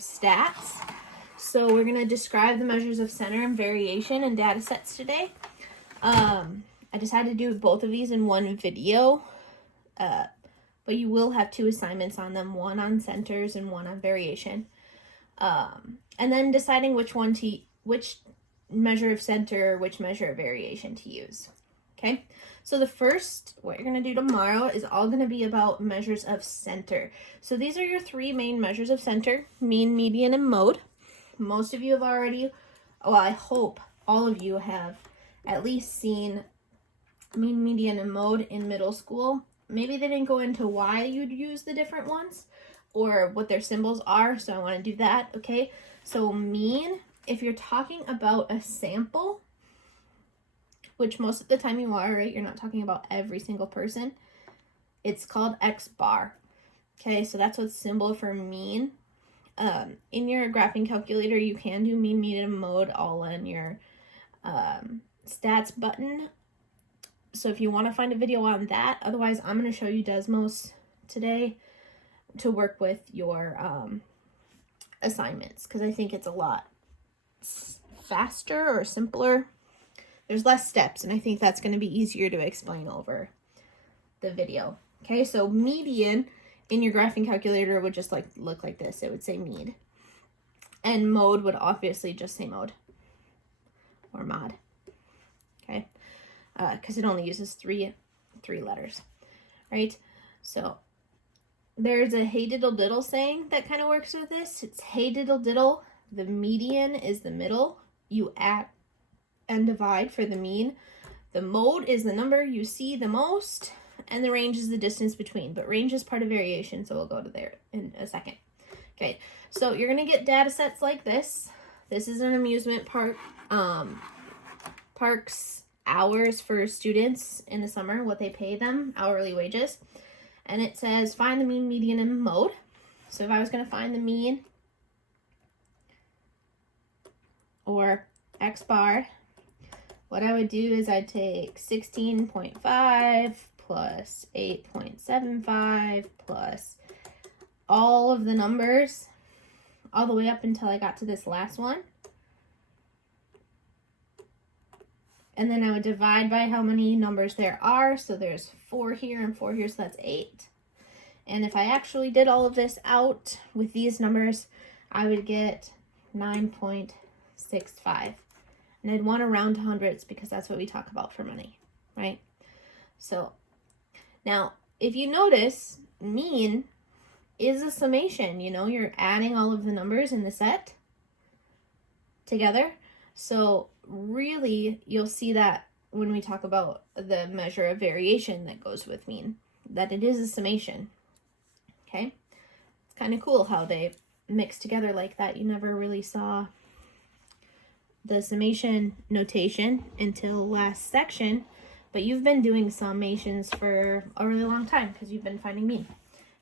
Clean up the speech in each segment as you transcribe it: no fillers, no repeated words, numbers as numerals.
stats. So we're going to describe the measures of center and variation in data sets today. I decided to do both of these in one video, but you will have two assignments on them, one on centers and one on variation. And then deciding which measure of center, which measure of variation to use. Okay, so the first, what you're going to do tomorrow is all going to be about measures of center. So these are your three main measures of center: mean, median, and mode. Most of you have already, well, I hope all of you have at least seen mean, median, and mode in middle school. Maybe they didn't go into why you'd use the different ones or what their symbols are, so I want to do that, okay? So mean, if you're talking about a sample, which most of the time you are, right? You're not talking about every single person. It's called X bar. Okay, so that's what's symbol for mean. In your graphing calculator, you can do mean, median, and mode all in your stats button. So if you want to find a video on that, otherwise I'm going to show you Desmos today to work with your assignments, because I think it's a lot faster or simpler. There's less steps, and I think that's going to be easier to explain over the video. Okay, so median in your graphing calculator would just look like this. It would say mean. And mode would obviously just say mode or mod. Okay, because it only uses three letters, right? So there's a hey diddle diddle saying that kind of works with this. It's hey diddle diddle. The median is the middle. You add and divide for the mean. The mode is the number you see the most, and the range is the distance between. But range is part of variation, so we'll go to there in a second. Okay, so you're gonna get data sets like this. This is an amusement park, park's hours for students in the summer, what they pay them, hourly wages. And it says find the mean, median, and mode. So if I was gonna find the mean or X bar, what I would do is I'd take 16.5 plus 8.75 plus all of the numbers all the way up until I got to this last one. And then I would divide by how many numbers there are. So there's 4 here and 4 here, so that's 8. And if I actually did all of this out with these numbers, I would get 9.65. And I'd want to round to hundreds because that's what we talk about for money, right? So now, if you notice, mean is a summation. You know, you're adding all of the numbers in the set together. So really, you'll see that when we talk about the measure of variation that goes with mean, that it is a summation, okay? It's kind of cool how they mix together like that. You never really saw the summation notation until last section, but you've been doing summations for a really long time because you've been finding mean.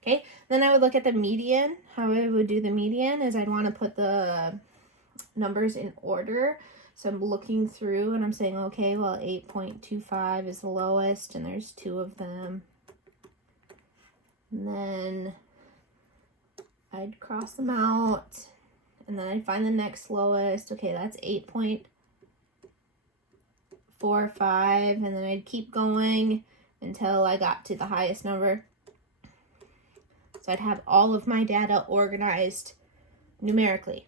Okay, then I would look at the median. How I would do the median is I'd want to put the numbers in order. So I'm looking through and I'm saying, okay, well, 8.25 is the lowest and there's 2 of them. And then I'd cross them out. And then I'd find the next lowest. Okay, that's 8.45. And then I'd keep going until I got to the highest number. So I'd have all of my data organized numerically,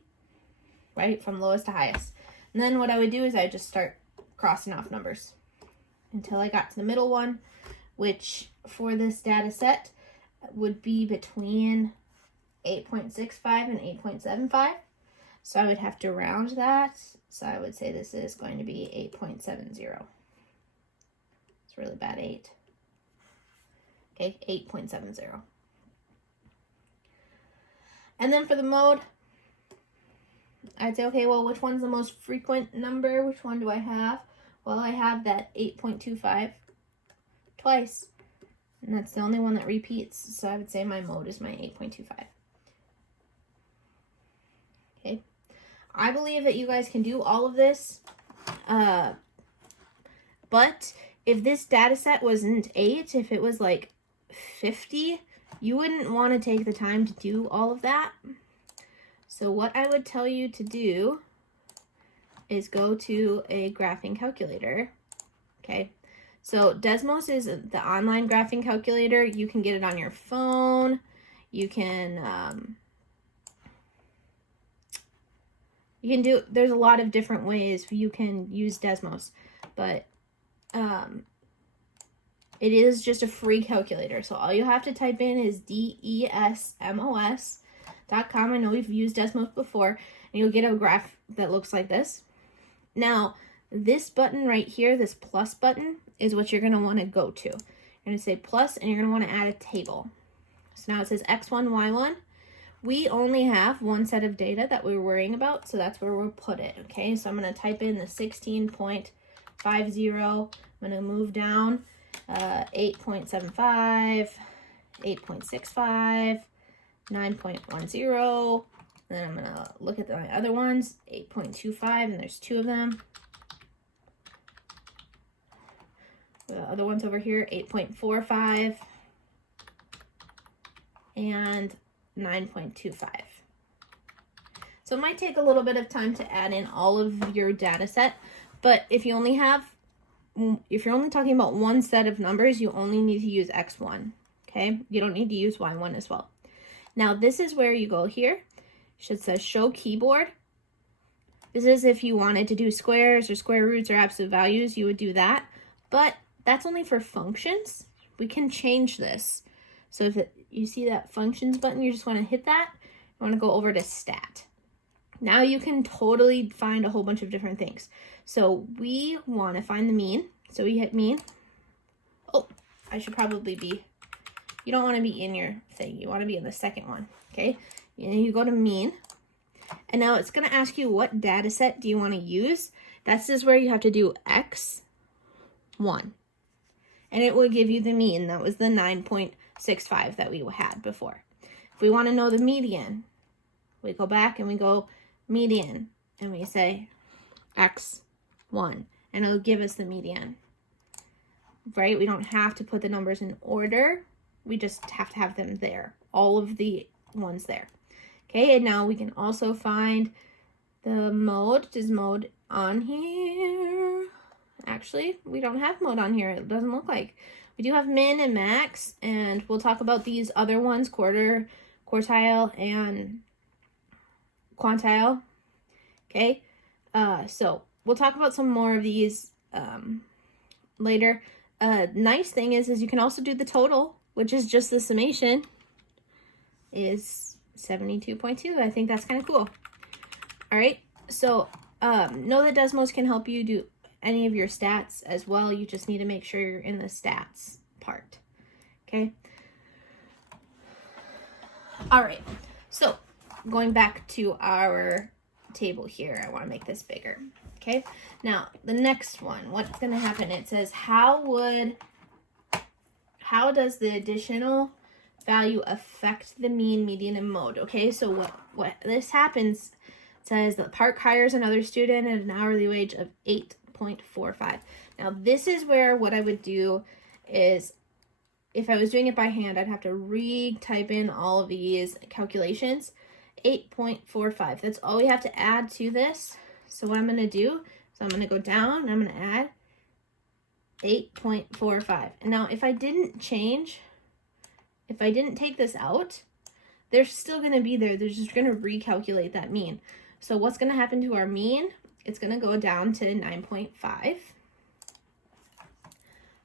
right? From lowest to highest. And then what I would do is I'd just start crossing off numbers until I got to the middle one, which for this data set would be between 8.65 and 8.75. So I would have to round that. So I would say this is going to be 8.70. It's really bad 8. Okay, 8.70. And then for the mode, I'd say, okay, well, which one's the most frequent number? Which one do I have? Well, I have that 8.25 twice. And that's the only one that repeats. So I would say my mode is my 8.25. Okay. I believe that you guys can do all of this. But if this data set wasn't 8, if it was like 50, you wouldn't want to take the time to do all of that. So what I would tell you to do is go to a graphing calculator. Okay, so Desmos is the online graphing calculator. You can get it on your phone. You can do, there's a lot of different ways you can use Desmos, but it is just a free calculator. So all you have to type in is desmos.com. I know we've used Desmos before, and you'll get a graph that looks like this. Now, this button right here, this plus button, is what you're going to want to go to. You're going to say plus, and you're going to want to add a table. So now it says X1, Y1. We only have one set of data that we're worrying about, so that's where we'll put it, okay? So I'm going to type in the 16.50. I'm going to move down 8.75, 8.65, 9.10. Then I'm going to look at my other ones, 8.25, and there's two of them. The other ones over here, 8.45 and 9.25. So it might take a little bit of time to add in all of your data set, but if you're only talking about one set of numbers, you only need to use X1, okay? You don't need to use Y1 as well. Now this is where you go here. It should say show keyboard. This is if you wanted to do squares or square roots or absolute values, you would do that, but that's only for functions. We can change this. So if you see that functions button, you just want to hit that. You want to go over to stat. Now you can totally find a whole bunch of different things. So we want to find the mean. So we hit mean. Oh, I should probably be, you don't want to be in your thing. You want to be in the second one, okay? And you go to mean. And now it's going to ask you what data set do you want to use. This is where you have to do X1. And it will give you the mean. That was the 9.65 that we had before. If we want to know the median, we go back and we go median. And we say X1. And it'll give us the median. Right? We don't have to put the numbers in order. We just have to have them there. All of the ones there. Okay, and now we can also find the mode. Is mode on here? Actually, we don't have mode on here. It doesn't look like. We do have min and max, and we'll talk about these other ones, quartile, and quantile. Okay, so we'll talk about some more of these later. Nice thing is you can also do the total, which is just the summation, is 72.2. I think that's kind of cool. All right, so know that Desmos can help you do any of your stats as well. You just need to make sure you're in the stats part. Okay. All right. So going back to our table here, I want to make this bigger. Okay. Now the next one, what's going to happen? It says, how does the additional value affect the mean, median, and mode? Okay. So what this happens, it says the park hires another student at an hourly wage of 8.45. Now this is where what I would do is, if I was doing it by hand, I'd have to re-type in all of these calculations. 8.45. That's all we have to add to this. So what I'm going to do is I'm going to go down and I'm going to add 8.45. And now if I didn't take this out, they're still going to be there. They're just going to recalculate that mean. So what's going to happen to our mean? It's going to go down to 9.5.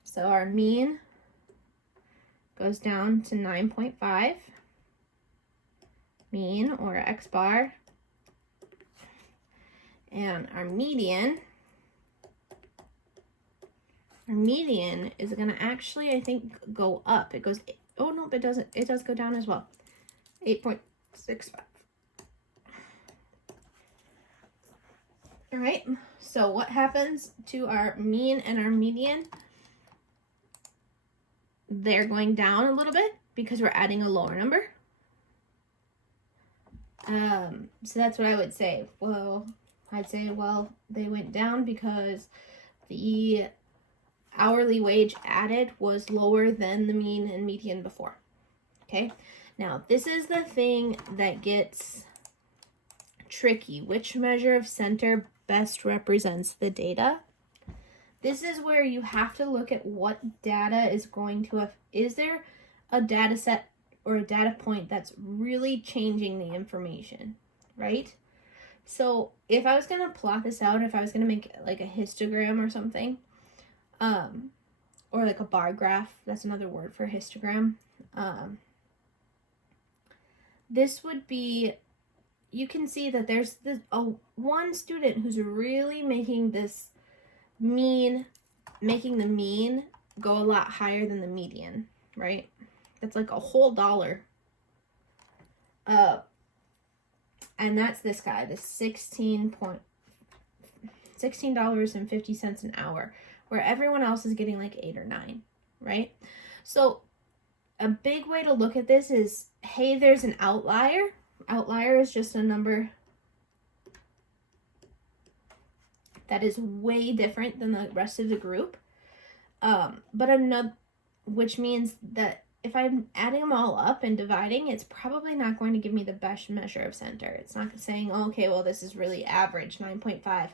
So our mean goes down to 9.5. Mean, or X bar. And our median is going to actually, I think, go up. It goes, oh no, it doesn't. It does go down as well. 8.65. All right, so what happens to our mean and our median? They're going down a little bit because we're adding a lower number. So that's what I would say. Well, I'd say, well, they went down because the hourly wage added was lower than the mean and median before. Okay, now this is the thing that gets tricky. Which measure of center best represents the data? This is where you have to look at what data is going to have. Is there a data set or a data point that's really changing the information, right? So if I was going to plot this out, if I was going to make like a histogram or something, or like a bar graph, that's another word for histogram. This would be, you can see that there's this one student who's really making this making the mean go a lot higher than the median, right? That's like a whole $1. And that's this guy, the $16.50 an hour, where everyone else is getting like 8 or 9, right? So a big way to look at this is, hey, there's an outlier. Outlier is just a number that is way different than the rest of the group. But another, which means that if I'm adding them all up and dividing, it's probably not going to give me the best measure of center. It's not saying, oh, okay, well, this is really average, 9.5.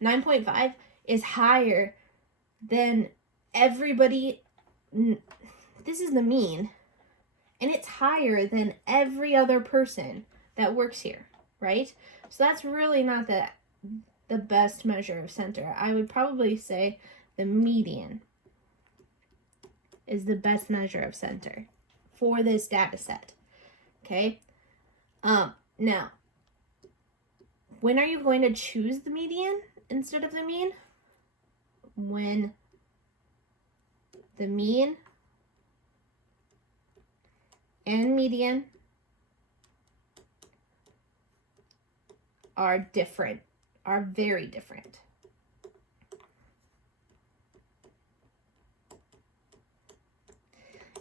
9.5 is higher than everybody. This is the mean, and it's higher than every other person that works here, right? So that's really not the best measure of center. I would probably say the median is the best measure of center for this data set. Okay. Now, when are you going to choose the median instead of the mean? When the mean and median are different, are very different.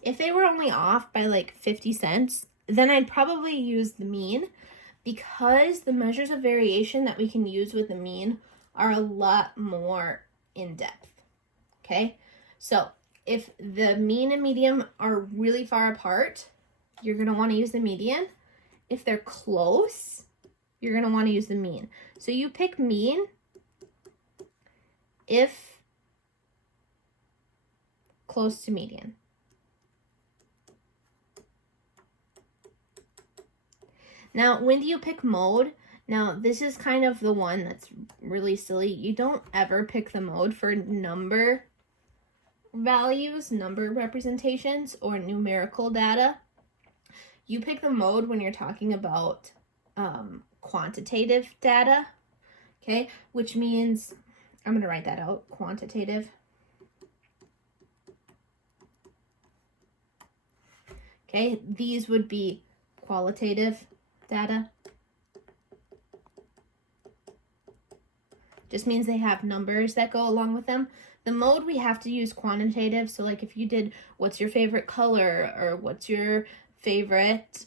If they were only off by like 50 cents, then I'd probably use the mean, because the measures of variation that we can use with the mean are a lot more in depth. Okay, so if the mean and median are really far apart, you're going to want to use the median. If they're close, you're going to want to use the mean. So you pick mean if close to median. Now, when do you pick mode? Now, this is kind of the one that's really silly. You don't ever pick the mode for number values, number representations, or numerical data. You pick the mode when you're talking about quantitative data, okay? Which means, I'm going to write that out, quantitative. Okay, these would be qualitative data. Just means they have numbers that go along with them. The mode, we have to use quantitative. So like if you did what's your favorite color, or what's your favorite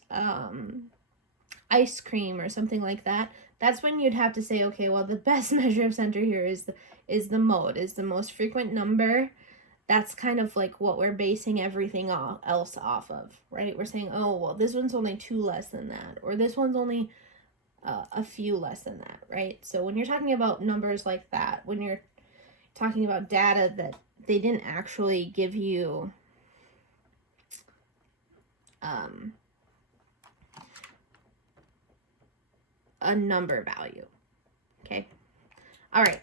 ice cream or something like that, that's when you'd have to say, okay, well, the best measure of center here is the mode, is the most frequent number. That's kind of like what we're basing everything else off of, right? We're saying, oh, well, this one's only 2 less than that, or this one's only a few less than that, right? So when you're talking about numbers like that, when you're talking about data that they didn't actually give you a number value, okay? All right,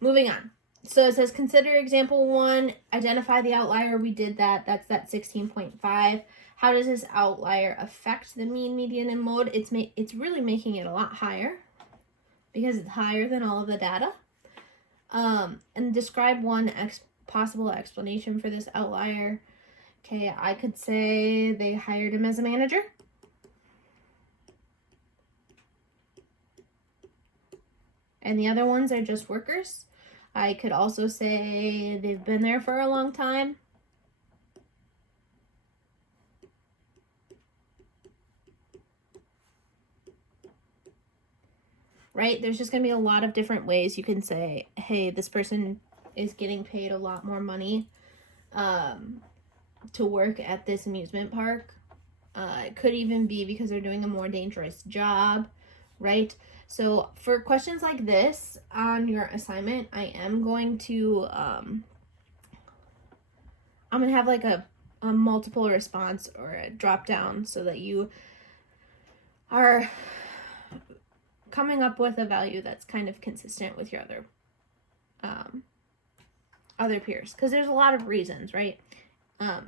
moving on. So it says, consider example 1, identify the outlier. We did that. That's that 16.5. How does this outlier affect the mean, median, and mode? It's really making it a lot higher because it's higher than all of the data. And describe one possible explanation for this outlier. Okay, I could say they hired him as a manager. And the other ones are just workers. I could also say they've been there for a long time. Right? There's just going to be a lot of different ways you can say, hey, this person is getting paid a lot more money to work at this amusement park. It could even be because they're doing a more dangerous job, right? So for questions like this on your assignment, I am going to, I'm going to have like a multiple response or a drop down so that you are coming up with a value that's kind of consistent with your other peers, because there's a lot of reasons, right?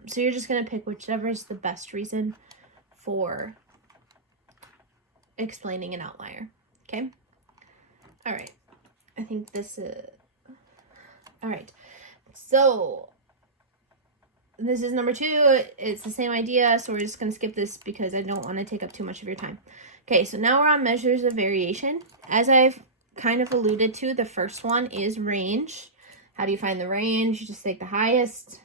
So you're just going to pick whichever is the best reason for explaining an outlier. Okay. All right. I think this is all right. So this is number 2. It's the same idea, so we're just going to skip this because I don't want to take up too much of your time. Okay, so now we're on measures of variation. As I've kind of alluded to, the first one is range. How do you find the range? You just take the highest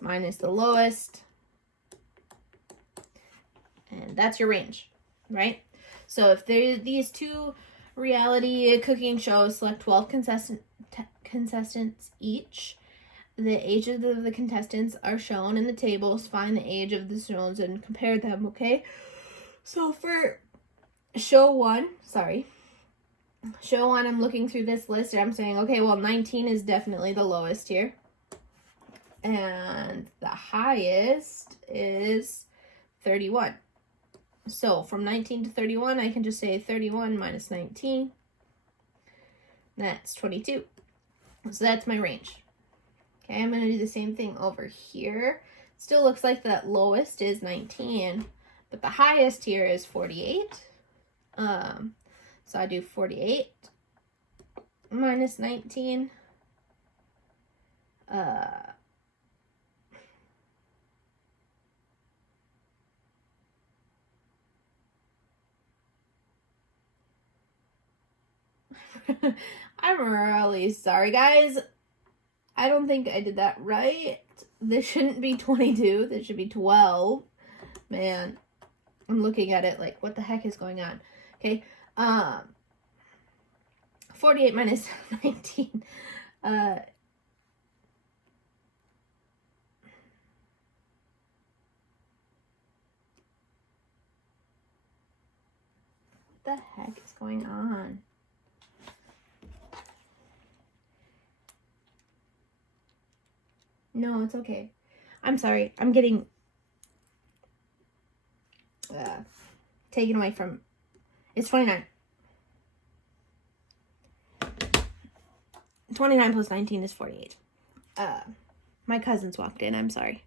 minus the lowest, and that's your range, right? So if there are these 2 reality cooking shows, select 12 contestants each. The ages of the contestants are shown in the tables. Find the age of the shows and compare them, okay? So for show 1, I'm looking through this list and I'm saying, okay, well, 19 is definitely the lowest here. And the highest is 31. So from 19 to 31, I can just say 31 minus 19. That's 22. So that's my range. Okay, I'm going to do the same thing over here. Still looks like that lowest is 19, but the highest here is 48. So I do 48 minus 19. I'm really sorry, guys. I don't think I did that right. This shouldn't be 22. This should be 12. Man, I'm looking at it like, what the heck is going on? Okay. 48 minus 19. What the heck is going on? No, it's okay. I'm sorry. I'm getting taken away from... It's 29. 29 plus 19 is 48. My cousins walked in. I'm sorry.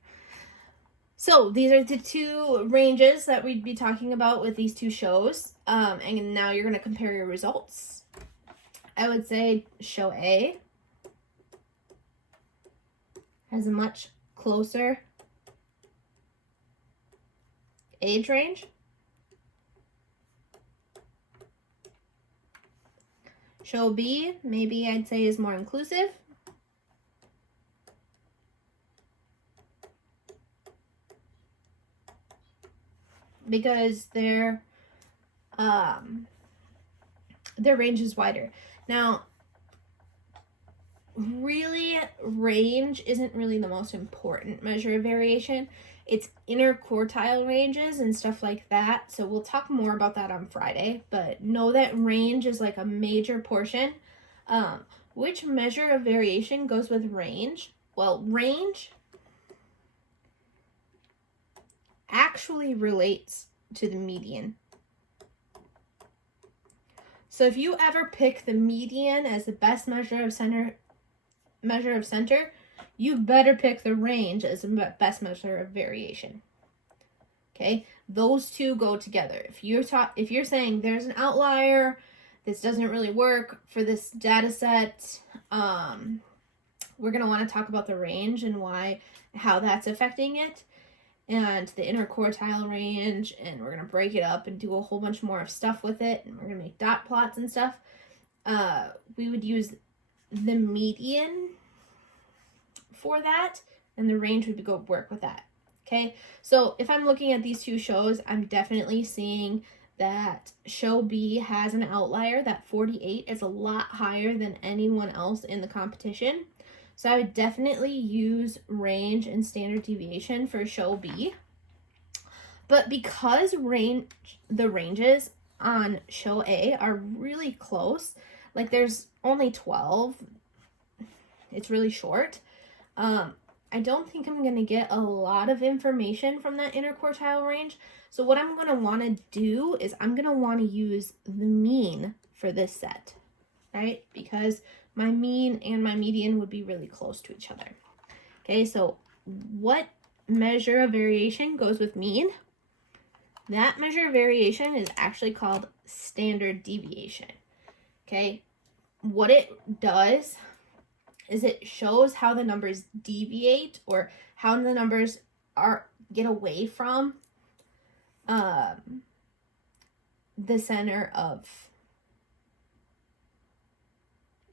So these are the 2 ranges that we'd be talking about with these 2 shows. And now you're going to compare your results. I would say show A has a much closer age range. Show B, maybe I'd say, is more inclusive. Because their range is wider. Now, really, range isn't really the most important measure of variation. It's interquartile ranges and stuff like that. So we'll talk more about that on Friday, but know that range is like a major portion. Which measure of variation goes with range? Well, range actually relates to the median. So if you ever pick the median as the best measure of center, you better pick the range as the best measure of variation. Okay, those 2 go together. If you're saying there's an outlier, this doesn't really work for this data set, we're going to want to talk about the range and how that's affecting it, and the interquartile range, and we're going to break it up and do a whole bunch more of stuff with it, and we're going to make dot plots and stuff. We would use the median for that, and the range would go work with that. Okay, so if I'm looking at these 2 shows, I'm definitely seeing that show B has an outlier. That 48 is a lot higher than anyone else in the competition. So I would definitely use range and standard deviation for show B. But because the ranges on show A are really close, like there's only 12, it's really short, I don't think I'm going to get a lot of information from that interquartile range. So what I'm going to want to do is I'm going to want to use the mean for this set, right? Because my mean and my median would be really close to each other. Okay, so what measure of variation goes with mean? That measure of variation is actually called standard deviation. Okay, what it does is it shows how the numbers deviate, or how the numbers get away from the center of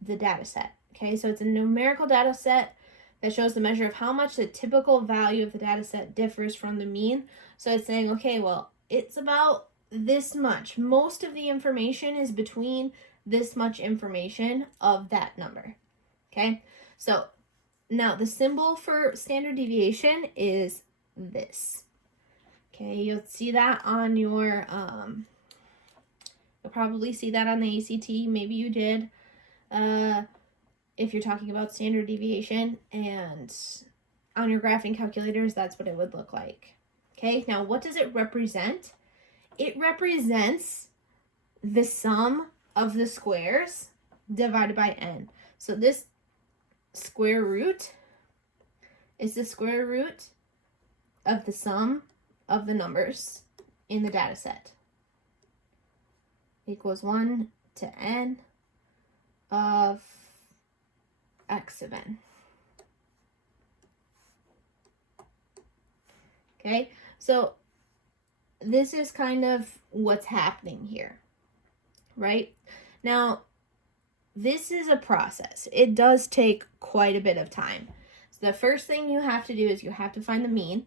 the data set. Okay, so it's a numerical data set that shows the measure of how much the typical value of the data set differs from the mean. So it's saying, okay, well, it's about this much. Most of the information is between this much information of that number. Okay, so now the symbol for standard deviation is this. Okay, you'll see that on your, you'll probably see that on the ACT. Maybe you did. If you're talking about standard deviation, and on your graphing calculators, that's what it would look like. Okay, now what does it represent? It represents the sum of the squares divided by n. So this square root is the square root of the sum of the numbers in the data set. Equals 1 to n of x of n. Okay, so this is kind of what's happening here, right? Now, this is a process. It does take quite a bit of time. So the first thing you have to do is you have to find the mean,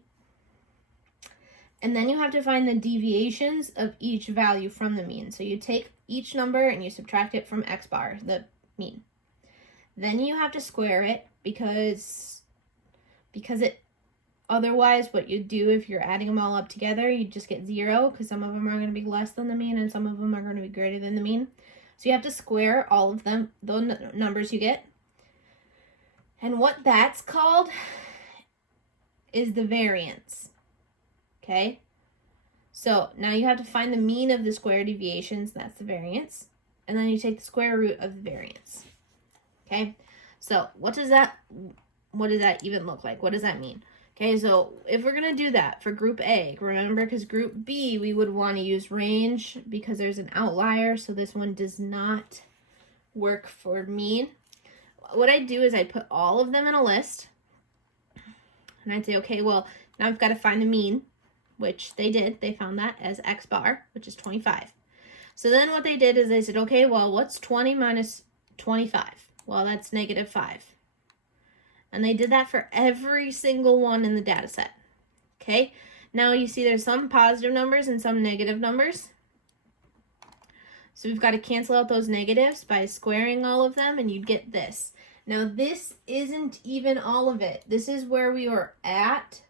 and then you have to find the deviations of each value from the mean. So you take each number and you subtract it from x bar, the mean. Then you have to square it because it, otherwise what you do if you're adding them all up together, you just get 0, because some of them are going to be less than the mean and some of them are going to be greater than the mean. So you have to square all of them, those numbers you get. And what that's called is the variance. Okay? So now you have to find the mean of the square deviations, that's the variance. And then you take the square root of the variance. Okay? So what does that even look like? What does that mean? Okay, so if we're going to do that for group A, remember, because group B, we would want to use range because there's an outlier, so this one does not work for mean. What I do is I put all of them in a list, and I'd say, okay, well, now I've got to find the mean, which they did. They found that as x bar, which is 25. So then what they did is they said, okay, well, what's 20 minus 25? Well, that's negative 5. And they did that for every single one in the data set. Okay, now you see there's some positive numbers and some negative numbers. So we've got to cancel out those negatives by squaring all of them, and you'd get this. Now this isn't even all of it. This is where we were at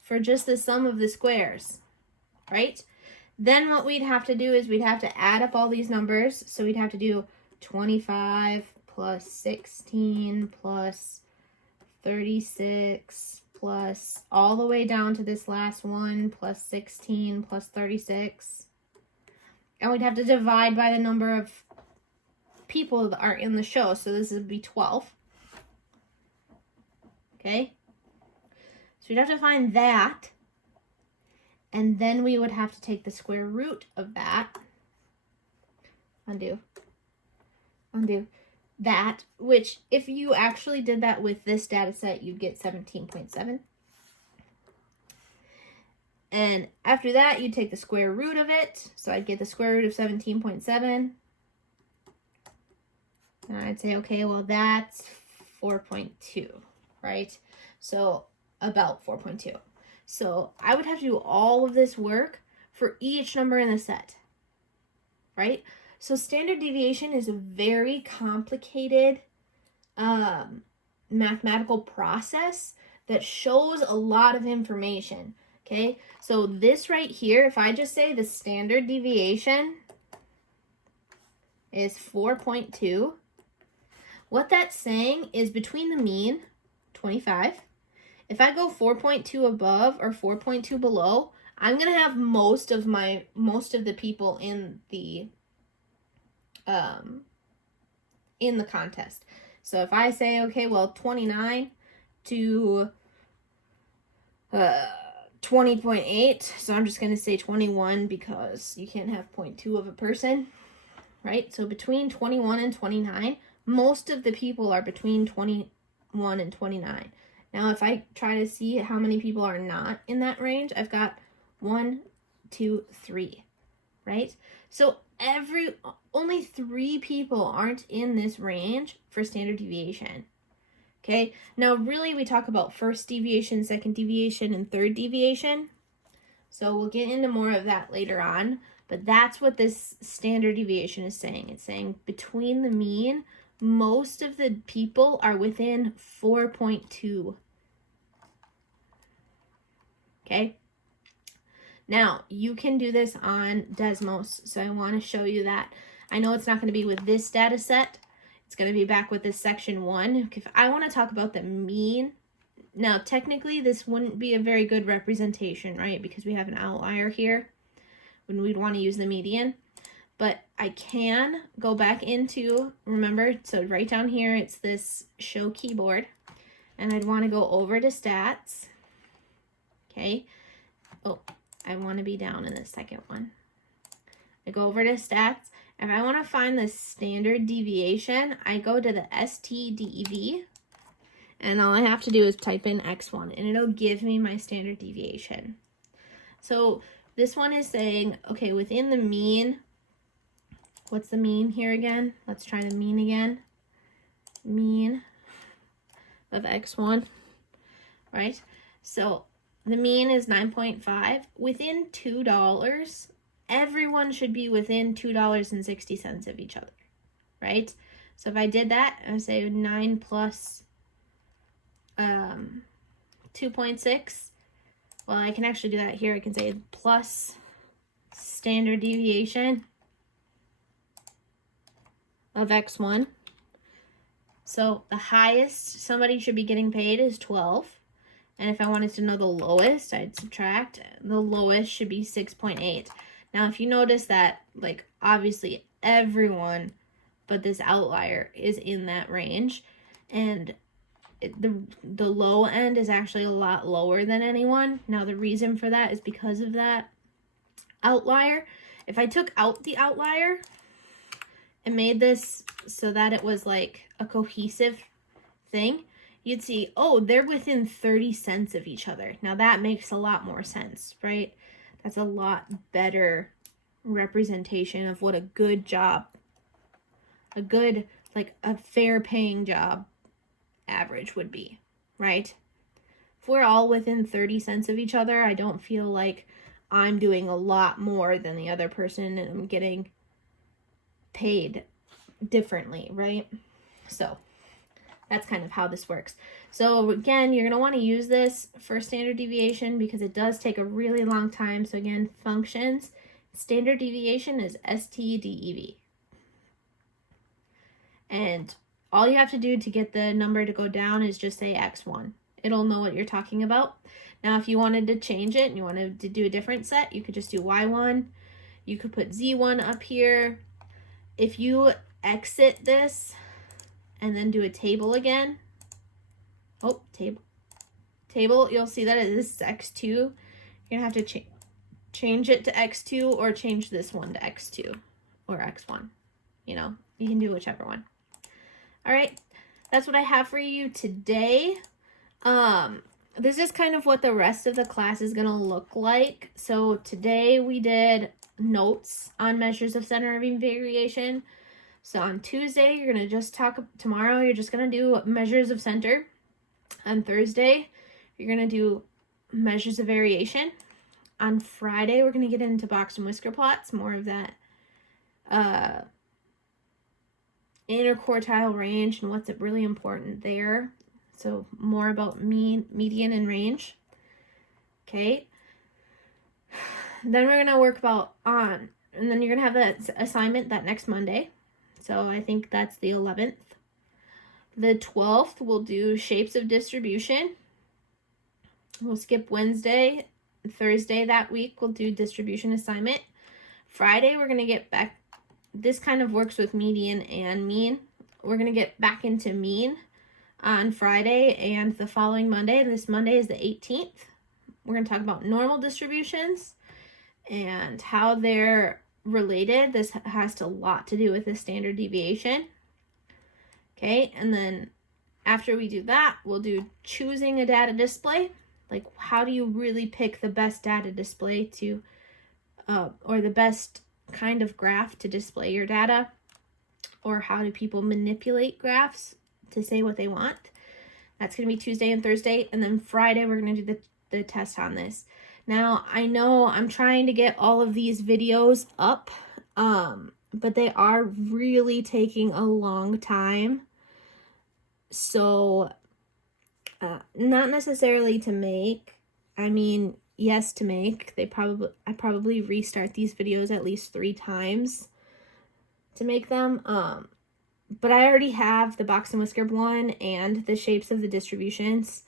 for just the sum of the squares, right? Then what we'd have to do is we'd have to add up all these numbers. So we'd have to do 25 plus 16 plus 36 plus all the way down to this last one plus 16 plus 36. And we'd have to divide by the number of people that are in the show. So this would be 12. Okay? So we'd have to find that. And then we would have to take the square root of that. Undo. That, which if you actually did that with this data set, you'd get 17.7. And after that, you'd take the square root of it. So I'd get the square root of 17.7. And I'd say, okay, well, that's 4.2, right? So about 4.2. So I would have to do all of this work for each number in the set, right? So standard deviation is a very complicated mathematical process that shows a lot of information. Okay, so this right here, if I just say the standard deviation is 4.2, what that's saying is between the mean, 25, if I go 4.2 above or 4.2 below, I'm going to have most of the people in the contest. So if I say, okay, well, 29 to 20.8, so I'm just going to say 21 because you can't have 0.2 of a person, right? So between 21 and 29, most of the people are between 21 and 29. Now, if I try to see how many people are not in that range, I've got 1, 2, 3, right? So only 3 people aren't in this range for standard deviation. Okay, now really we talk about first deviation, second deviation, and third deviation. So we'll get into more of that later on, but that's what this standard deviation is saying. It's saying between the mean, most of the people are within 4.2. Okay, now you can do this on Desmos, so I want to show you that. I know it's not going to be with this data set. It's going to be back with this section 1. If I want to talk about the mean, now technically this wouldn't be a very good representation, right? Because we have an outlier here when we'd want to use the median. But I can go back into, remember, so right down here, it's this show keyboard. And I'd want to go over to stats. Okay. Oh, I want to be down in the second one. I go over to stats. If I want to find the standard deviation, I go to the STDEV, and all I have to do is type in X1, and it'll give me my standard deviation. So this one is saying, okay, within the mean, what's the mean here again? Let's try the mean again. Mean of X1, right? So the mean is 9.5. Within $2, everyone should be within $2.60 of each other, right? So if I did that, I would say 9 plus 2.6. Well, I can actually do that here. I can say plus standard deviation of X1. So the highest somebody should be getting paid is 12. And if I wanted to know the lowest, I'd subtract. The lowest should be 6.8. Now, if you notice that, like, obviously everyone but this outlier is in that range, and the low end is actually a lot lower than anyone. Now, the reason for that is because of that outlier. If I took out the outlier and made this so that it was like a cohesive thing, you'd see, oh, they're within 30 cents of each other. Now, that makes a lot more sense, right? That's a lot better representation of what a good job, a good, like a fair paying job average would be, right? If we're all within 30 cents of each other, I don't feel like I'm doing a lot more than the other person and I'm getting paid differently, right? So that's kind of how this works. So again, you're going to want to use this for standard deviation because it does take a really long time. So again, functions, standard deviation is STDEV. And all you have to do to get the number to go down is just say X1. It'll know what you're talking about. Now, if you wanted to change it and you wanted to do a different set, you could just do Y1. You could put Z1 up here. If you exit this and then do a table again, oh, table, you'll see that this is X2. You're gonna have to change it to X2 or change this one to X2 or X1. You know, you can do whichever one. All right, that's what I have for you today. This is kind of what the rest of the class is gonna look like. So today we did notes on measures of center of variation. So on Tuesday, you're going to just tomorrow, you're just going to do measures of center. On Thursday, you're going to do measures of variation. On Friday, we're going to get into box and whisker plots, more of that interquartile range and what's really important there. So more about mean, median, and range. Okay. then we're gonna work and then you're gonna have that assignment that next Monday. So I think that's the 11th. The 12th, we'll do shapes of distribution. We'll skip Wednesday. Thursday that week, we'll do distribution assignment. Friday, we're gonna get back. This kind of works with median and mean. We're gonna get back into mean on Friday, and the following Monday, this Monday is the 18th. We're gonna talk about normal distributions and how they're related. This has a lot to do with the standard deviation. Okay, and then after we do that, we'll do choosing a data display. Like, how do you really pick the best data display to, or the best kind of graph to display your data? Or how do people manipulate graphs to say what they want? That's going to be Tuesday and Thursday. And then Friday, we're going to do the test on this. Now, I know I'm trying to get all of these videos up, but they are really taking a long time. So, not necessarily to make. I mean, yes, to make. I probably restart these videos at least 3 times to make them. But I already have the box and whisker one and the shapes of the distributions.